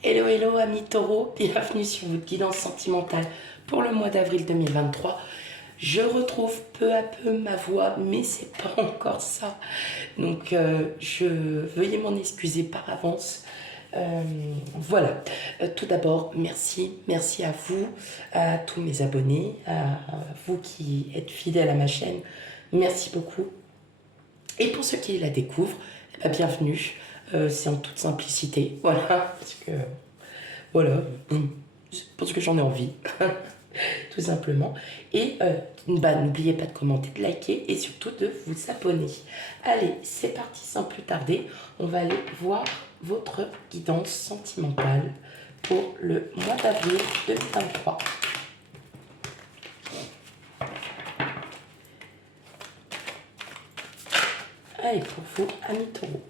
Hello, hello, amis taureaux, bienvenue sur votre guidance sentimentale pour le mois d'avril 2023. Je retrouve peu à peu ma voix, mais c'est pas encore ça. Donc, veuillez m'en excuser par avance. Voilà. Tout d'abord, merci à vous, à tous mes abonnés, à vous qui êtes fidèles à ma chaîne. Merci beaucoup. Et pour ceux qui la découvrent, bienvenue. C'est en toute simplicité, voilà, voilà, parce que j'en ai envie, tout simplement. Et n'oubliez pas de commenter, de liker et surtout de vous abonner. Allez, c'est parti sans plus tarder. On va aller voir votre guidance sentimentale pour le mois d'avril 2023. Allez, pour vous, amis taureaux.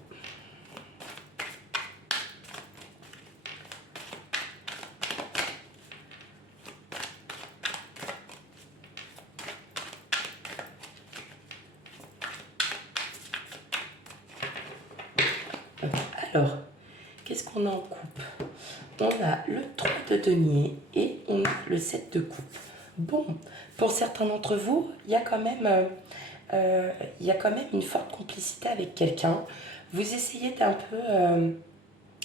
Alors, qu'est-ce qu'on a en coupe? On a le 3 de denier et on a le 7 de coupe. Bon, pour certains d'entre vous, il y a quand même une forte complicité avec quelqu'un. Vous essayez d'un peu...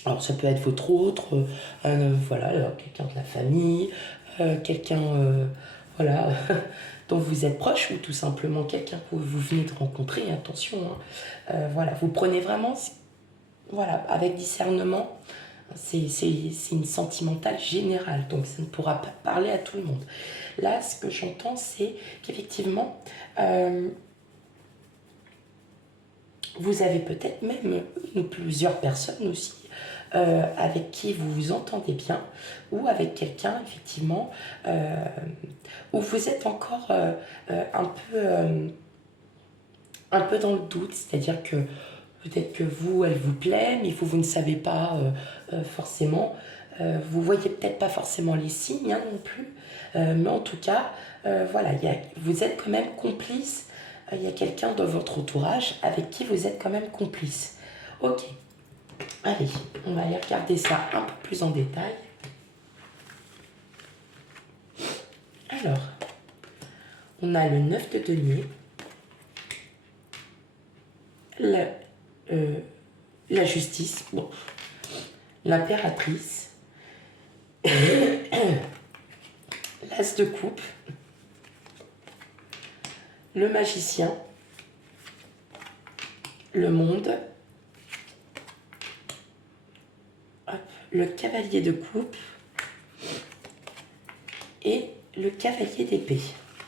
alors ça peut être votre autre, voilà, quelqu'un de la famille, quelqu'un voilà, dont vous êtes proche ou tout simplement quelqu'un que vous venez de rencontrer, attention, hein. Voilà, vous prenez vraiment, voilà, avec discernement. C'est une sentimentale générale, donc ça ne pourra pas parler à tout le monde. Là, ce que j'entends, c'est qu'effectivement, vous avez peut-être même une ou plusieurs personnes aussi avec qui vous vous entendez bien, ou avec quelqu'un, effectivement, où vous êtes encore un peu dans le doute, c'est-à-dire que peut-être que vous, elle vous plaît, mais vous ne savez pas forcément. Vous voyez peut-être pas forcément les signes hein, non plus. Mais en tout cas, voilà, vous êtes quand même complice. Il y a quelqu'un dans votre entourage avec qui vous êtes quand même complice. Ok, allez, on va aller regarder ça un peu plus en détail. Alors, on a le 9 de denier, la justice, bon, l'impératrice, l'as de coupe, le magicien, le monde, hop, le cavalier de coupe et le cavalier d'épée.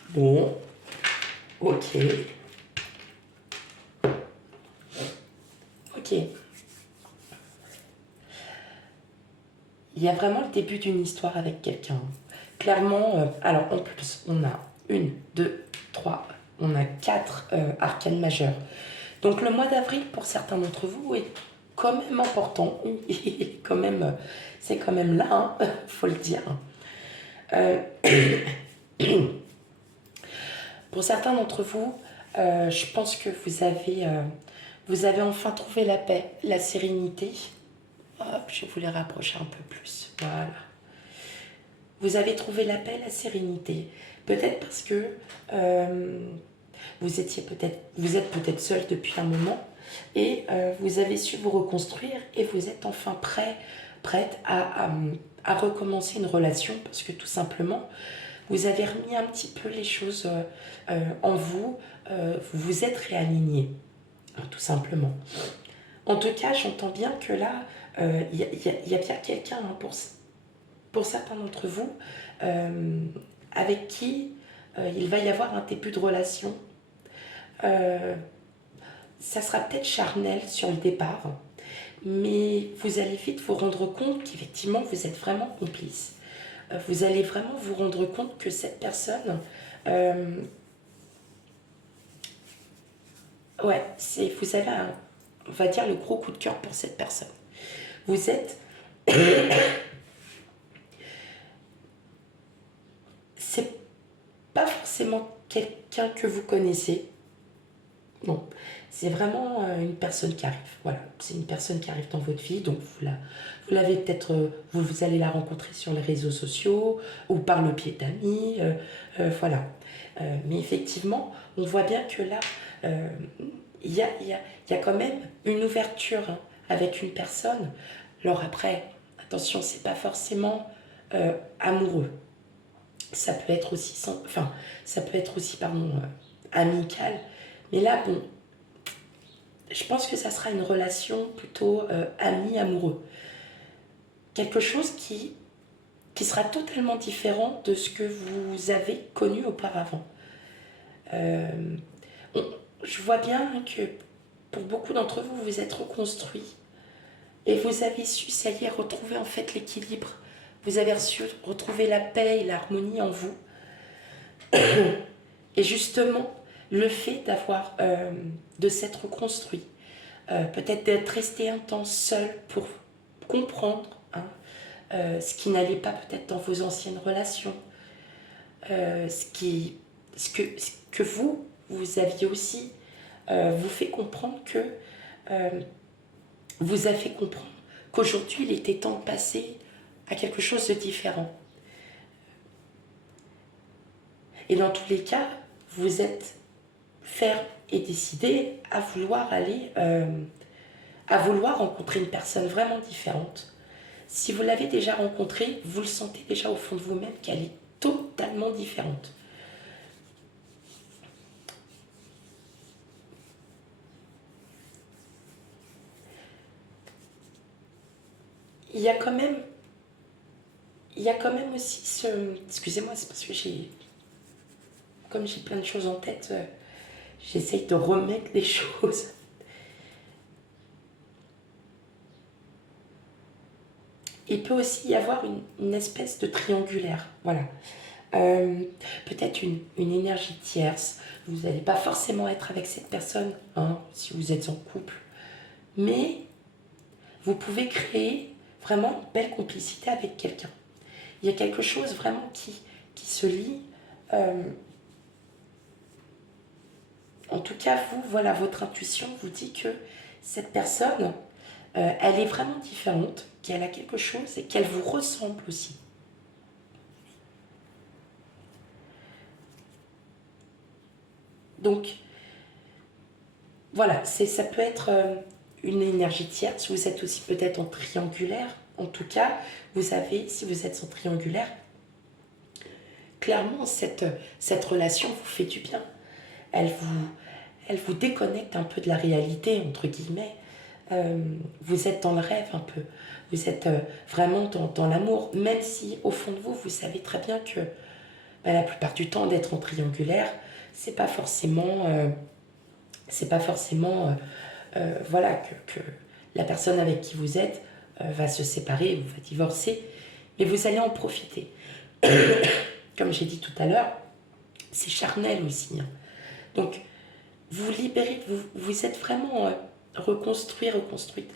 Bon, ok. Ok. Il y a vraiment le début d'une histoire avec quelqu'un. Clairement, alors en plus, on a 1, 2, 3, on a 4 arcanes majeures. Donc le mois d'avril, pour certains d'entre vous, est quand même important. C'est quand même là, hein, faut le dire. Pour certains d'entre vous, je pense que vous avez enfin trouvé la paix, la sérénité. Hop, je vais vous les rapprocher un peu plus. Voilà. Vous avez trouvé la paix, la sérénité. Peut-être parce que vous êtes peut-être seul depuis un moment et vous avez su vous reconstruire et vous êtes enfin prête à recommencer une relation parce que tout simplement, vous avez remis un petit peu les choses en vous, vous vous êtes réaligné, tout simplement. En tout cas, j'entends bien que là, il y a bien quelqu'un hein, pour certains d'entre vous avec qui il va y avoir un début de relation. Ça sera peut-être charnel sur le départ, mais vous allez vite vous rendre compte qu'effectivement, vous êtes vraiment complice. Vous allez vraiment vous rendre compte que cette personne... ouais, vous avez on va dire, le gros coup de cœur pour cette personne. Vous êtes... c'est pas forcément quelqu'un que vous connaissez. Non, c'est vraiment une personne qui arrive. Voilà, c'est une personne qui arrive dans votre vie. Donc vous l'avez peut-être, vous allez la rencontrer sur les réseaux sociaux ou par le biais d'amis. Voilà. Mais effectivement, on voit bien que là, il y a quand même une ouverture hein, avec une personne. Alors après, attention, c'est pas forcément amoureux. Ça peut être aussi, enfin, ça peut être aussi, pardon, amical. Mais là, bon, je pense que ça sera une relation plutôt ami-amoureux. Quelque chose qui sera totalement différent de ce que vous avez connu auparavant. Euh, je vois bien que pour beaucoup d'entre vous, vous vous êtes reconstruits et vous avez su, ça y est, retrouver en fait l'équilibre. Vous avez su retrouver la paix et l'harmonie en vous. Et justement, le fait d'avoir, de s'être reconstruit, peut-être d'être resté un temps seul pour comprendre hein, ce qui n'allait pas peut-être dans vos anciennes relations, ce que vous aviez aussi, vous fait comprendre que, vous a fait comprendre qu'aujourd'hui, il était temps de passer à quelque chose de différent. Et dans tous les cas, vous êtes ferme et décidé à vouloir aller, à vouloir rencontrer une personne vraiment différente. Si vous l'avez déjà rencontrée, vous le sentez déjà au fond de vous-même qu'elle est totalement différente. Il y a quand même, il y a quand même aussi ce... Excusez-moi, c'est parce que comme j'ai plein de choses en tête, j'essaye de remettre les choses. Il peut aussi y avoir une espèce de triangulaire, voilà. Peut-être une énergie tierce. Vous n'allez pas forcément être avec cette personne, hein, si vous êtes en couple. Mais vous pouvez créer vraiment une belle complicité avec quelqu'un. Il y a quelque chose vraiment qui se lie. En tout cas, vous, voilà, votre intuition vous dit que cette personne, elle est vraiment différente, qu'elle a quelque chose et qu'elle vous ressemble aussi. Donc, voilà, ça peut être une énergie tierce. Vous êtes aussi peut-être en triangulaire. En tout cas, vous avez, si vous êtes en triangulaire, clairement, cette relation vous fait du bien. Elle vous, elle vous déconnecte un peu de la réalité, entre guillemets. Vous êtes dans le rêve un peu. Vous êtes vraiment dans l'amour, même si au fond de vous, vous savez très bien que la plupart du temps, d'être en triangulaire, c'est pas forcément, voilà, que la personne avec qui vous êtes va se séparer ou va divorcer, mais vous allez en profiter. Comme j'ai dit tout à l'heure, c'est charnel aussi. Hein. Donc, vous libérez, vous êtes vraiment reconstruite.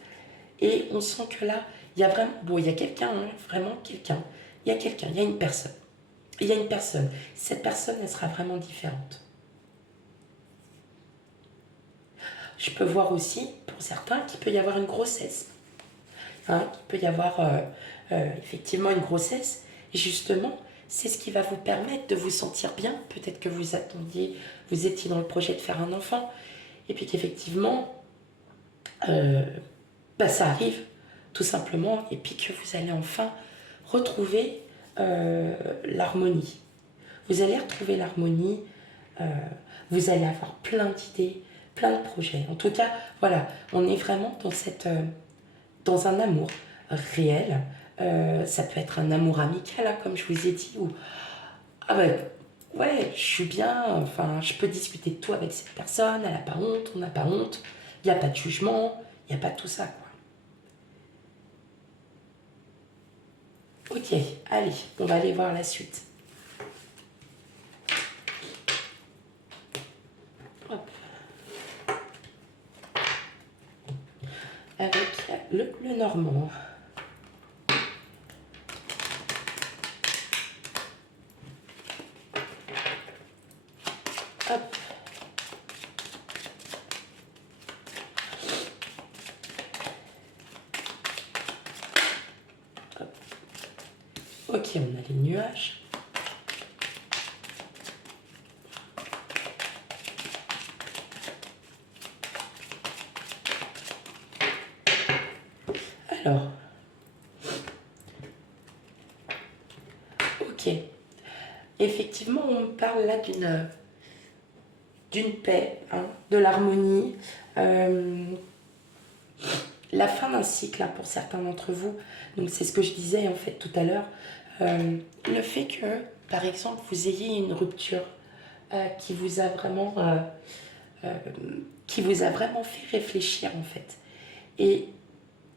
Et on sent que là, il y a vraiment, bon, il y a quelqu'un, hein, vraiment quelqu'un. Il y a quelqu'un, il y a une personne. Il y a une personne. Cette personne, elle sera vraiment différente. Je peux voir aussi, pour certains, qu'il peut y avoir une grossesse. Hein, qu'il peut y avoir effectivement une grossesse. Et justement, c'est ce qui va vous permettre de vous sentir bien. Peut-être que vous attendiez, vous étiez dans le projet de faire un enfant. Et puis qu'effectivement, ça arrive tout simplement. Et puis que vous allez enfin retrouver l'harmonie. Vous allez retrouver l'harmonie. Vous allez avoir plein d'idées, plein de projets. En tout cas, voilà, on est vraiment dans un amour réel. Ça peut être un amour amical, hein, comme je vous ai dit, ou ah ouais, je suis bien, enfin, je peux discuter de tout avec cette personne, elle n'a pas honte, on n'a pas honte, il n'y a pas de jugement, il n'y a pas de tout ça, quoi. Ok, allez, on va aller voir la suite. Hop. Avec le normand. Hop. Ok, on a les nuages. Alors, ok. Effectivement, on parle là d'une paix, hein, de l'harmonie, la fin d'un cycle, hein, pour certains d'entre vous. Donc c'est ce que je disais en fait tout à l'heure. Le fait que, par exemple, vous ayez une rupture qui vous a vraiment fait réfléchir en fait. Et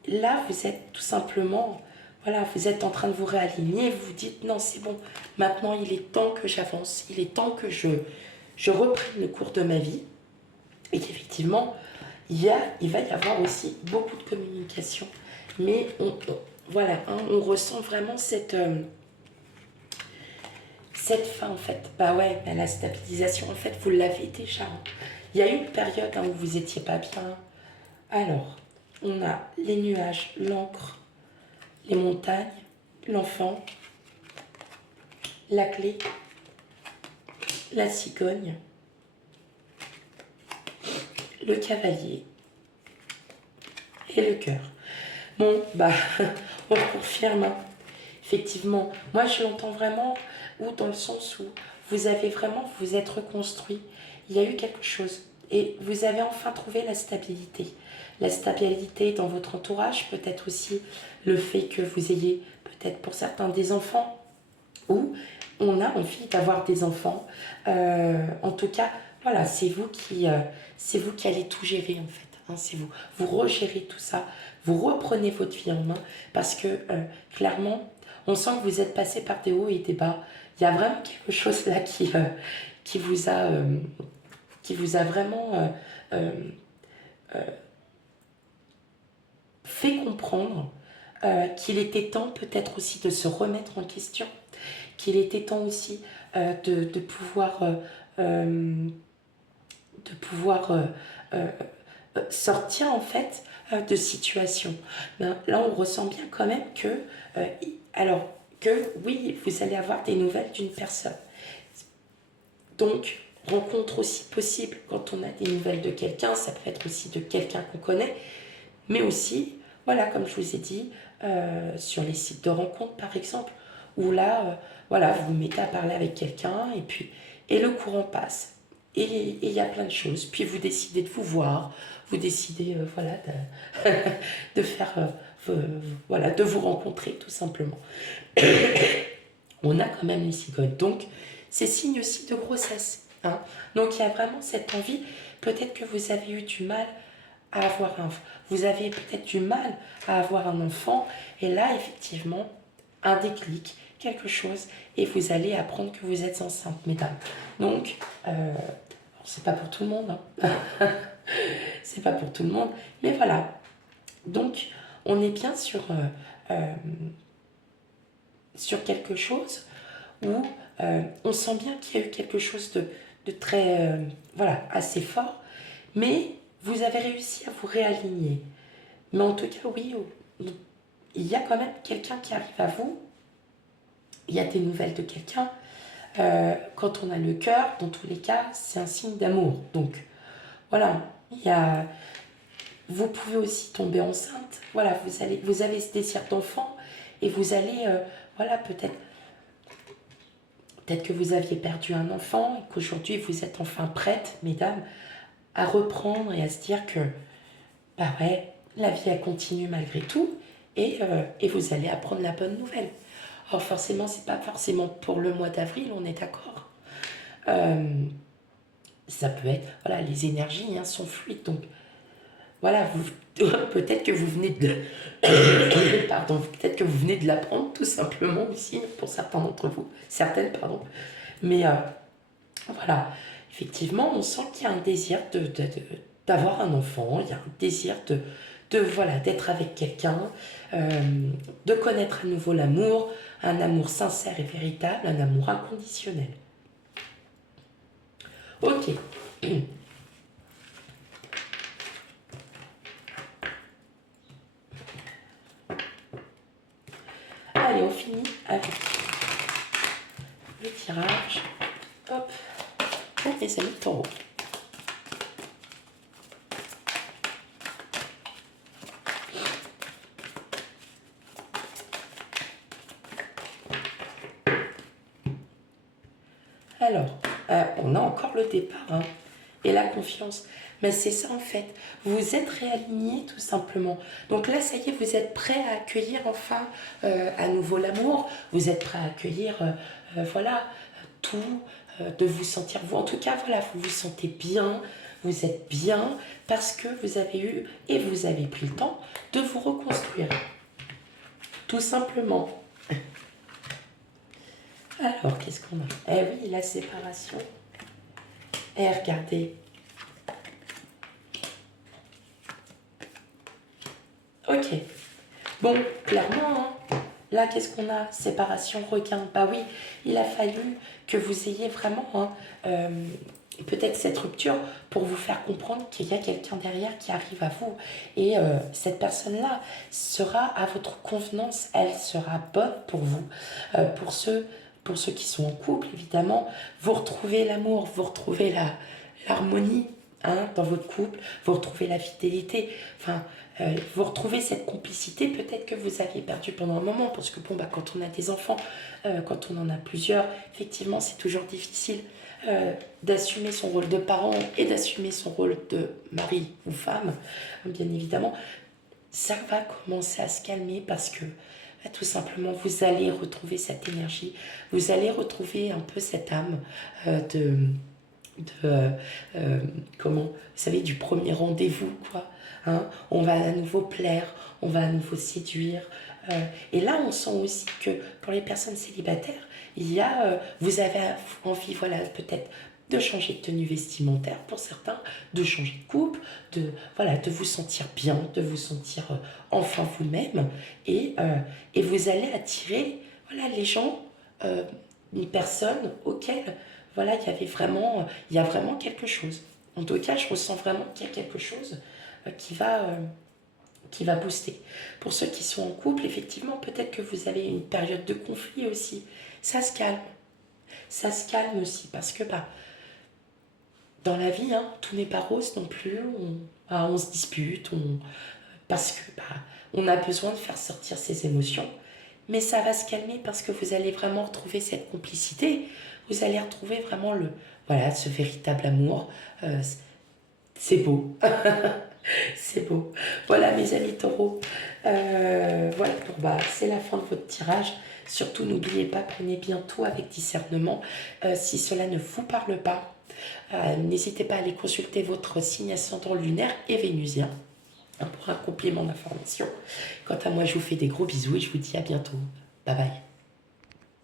là, vous êtes tout simplement, voilà, vous êtes en train de vous réaligner, vous vous dites non, c'est bon, maintenant il est temps que j'avance, il est temps que je reprenne le cours de ma vie. Et qu'effectivement, il va y avoir aussi beaucoup de communication. Mais voilà, hein, on ressent vraiment cette fin en fait. Bah ouais, bah la stabilisation en fait, vous l'avez déjà. Hein. Il y a eu une période, hein, où vous étiez pas bien. Alors, on a les nuages, l'encre, les montagnes, l'enfant, la clé, la cigogne, le cavalier et le cœur. Bon, bah, on confirme. Hein. Effectivement, moi je l'entends vraiment, ou dans le sens où vous avez vraiment, vous êtes reconstruit. Il y a eu quelque chose. Et vous avez enfin trouvé la stabilité. La stabilité dans votre entourage, peut-être aussi le fait que vous ayez, peut-être pour certains, des enfants, ou on a envie d'avoir des enfants. En tout cas, voilà, c'est vous qui allez tout gérer en fait. Hein, c'est vous. Vous regérez tout ça. Vous reprenez votre vie en main parce que clairement, on sent que vous êtes passé par des hauts et des bas. Il y a vraiment quelque chose là qui vous a vraiment fait comprendre qu'il était temps peut-être aussi de se remettre en question, qu'il était temps aussi de pouvoir sortir en fait de situations. Ben, là, on ressent bien quand même que, alors que oui, vous allez avoir des nouvelles d'une personne. Donc, rencontre aussi possible quand on a des nouvelles de quelqu'un, ça peut être aussi de quelqu'un qu'on connaît, mais aussi, voilà, comme je vous ai dit, sur les sites de rencontres par exemple, où là, voilà, vous vous mettez à parler avec quelqu'un et le courant passe. Et il y a plein de choses. Puis vous décidez de vous voir, vous décidez, voilà, de faire, voilà, de vous rencontrer tout simplement. On a quand même les cigognes. Donc, c'est signe aussi de grossesse. Hein. Donc, il y a vraiment cette envie. Peut-être que vous avez eu du mal à avoir vous avez peut-être du mal à avoir un enfant. Et là, effectivement, un déclic, quelque chose, et vous allez apprendre que vous êtes enceinte, mesdames. Donc, c'est pas pour tout le monde. Hein. C'est pas pour tout le monde. Mais voilà. Donc, on est bien sur quelque chose où on sent bien qu'il y a eu quelque chose de très, voilà, assez fort, mais vous avez réussi à vous réaligner. Mais en tout cas, oui, il y a quand même quelqu'un qui arrive à vous, il y a des nouvelles de quelqu'un. Quand on a le cœur, dans tous les cas, c'est un signe d'amour. Donc, voilà, vous pouvez aussi tomber enceinte. Voilà, vous avez ce désir d'enfant et vous allez, voilà, peut-être que vous aviez perdu un enfant et qu'aujourd'hui vous êtes enfin prête, mesdames, à reprendre et à se dire que, bah ouais, la vie elle continue malgré tout et vous allez apprendre la bonne nouvelle. Alors forcément, c'est pas forcément pour le mois d'avril, on est d'accord. Ça peut être, voilà, les énergies hein, sont fluides, donc voilà, peut-être que vous venez de, pardon, peut-être que vous venez de l'apprendre tout simplement aussi pour certains d'entre vous, certaines, pardon. Mais voilà, effectivement, on sent qu'il y a un désir d'avoir un enfant, il y a un désir voilà, d'être avec quelqu'un, de connaître à nouveau l'amour, un amour sincère et véritable, un amour inconditionnel. Ok. Allez, on finit avec le tirage. Hop, pour les amis taureaux. Alors, on a encore le départ hein, et la confiance. Mais c'est ça en fait, vous êtes réaligné tout simplement. Donc là, ça y est, vous êtes prêt à accueillir enfin à nouveau l'amour. Vous êtes prêt à accueillir, voilà, tout, de vous sentir, vous en tout cas, voilà, vous vous sentez bien. Vous êtes bien parce que vous avez eu et vous avez pris le temps de vous reconstruire. Tout simplement. Alors, qu'est-ce qu'on a? Eh oui, la séparation. Eh, regardez. Ok. Bon, clairement, hein, là, qu'est-ce qu'on a? Séparation, requin. Bah oui, il a fallu que vous ayez vraiment hein, peut-être cette rupture pour vous faire comprendre qu'il y a quelqu'un derrière qui arrive à vous. Et cette personne-là sera à votre convenance. Elle sera bonne pour vous. Pour ceux qui sont en couple, évidemment, vous retrouvez l'amour, vous retrouvez l'harmonie hein, dans votre couple, vous retrouvez la fidélité, enfin, vous retrouvez cette complicité peut-être que vous aviez perdue pendant un moment, parce que bon, bah, quand on a des enfants, quand on en a plusieurs, effectivement, c'est toujours difficile d'assumer son rôle de parent et d'assumer son rôle de mari ou femme, bien évidemment. Ça va commencer à se calmer parce que tout simplement, vous allez retrouver cette énergie, vous allez retrouver un peu cette âme comment, vous savez, du premier rendez-vous, quoi. Hein, on va à nouveau plaire, on va à nouveau séduire. Et là, on sent aussi que pour les personnes célibataires, il y a, vous avez envie, voilà, peut-être de changer de tenue vestimentaire pour certains, de changer de couple, voilà, de vous sentir bien, de vous sentir enfin vous-même. Et vous allez attirer voilà, les gens, une personne auquel voilà, il y a vraiment quelque chose. En tout cas, je ressens vraiment qu'il y a quelque chose qui va booster. Pour ceux qui sont en couple, effectivement, peut-être que vous avez une période de conflit aussi. Ça se calme. Ça se calme aussi parce que bah, dans la vie, hein, tout n'est pas rose non plus. On se dispute, parce que bah, on a besoin de faire sortir ses émotions. Mais ça va se calmer parce que vous allez vraiment retrouver cette complicité. Vous allez retrouver vraiment voilà, ce véritable amour. C'est beau. C'est beau. Voilà mes amis taureaux. Voilà, bah, c'est la fin de votre tirage. Surtout, n'oubliez pas, prenez bien tout avec discernement. Si cela ne vous parle pas, n'hésitez pas à aller consulter votre signe ascendant lunaire et vénusien pour un complément d'information. Quant à moi, je vous fais des gros bisous et je vous dis à bientôt. Bye bye.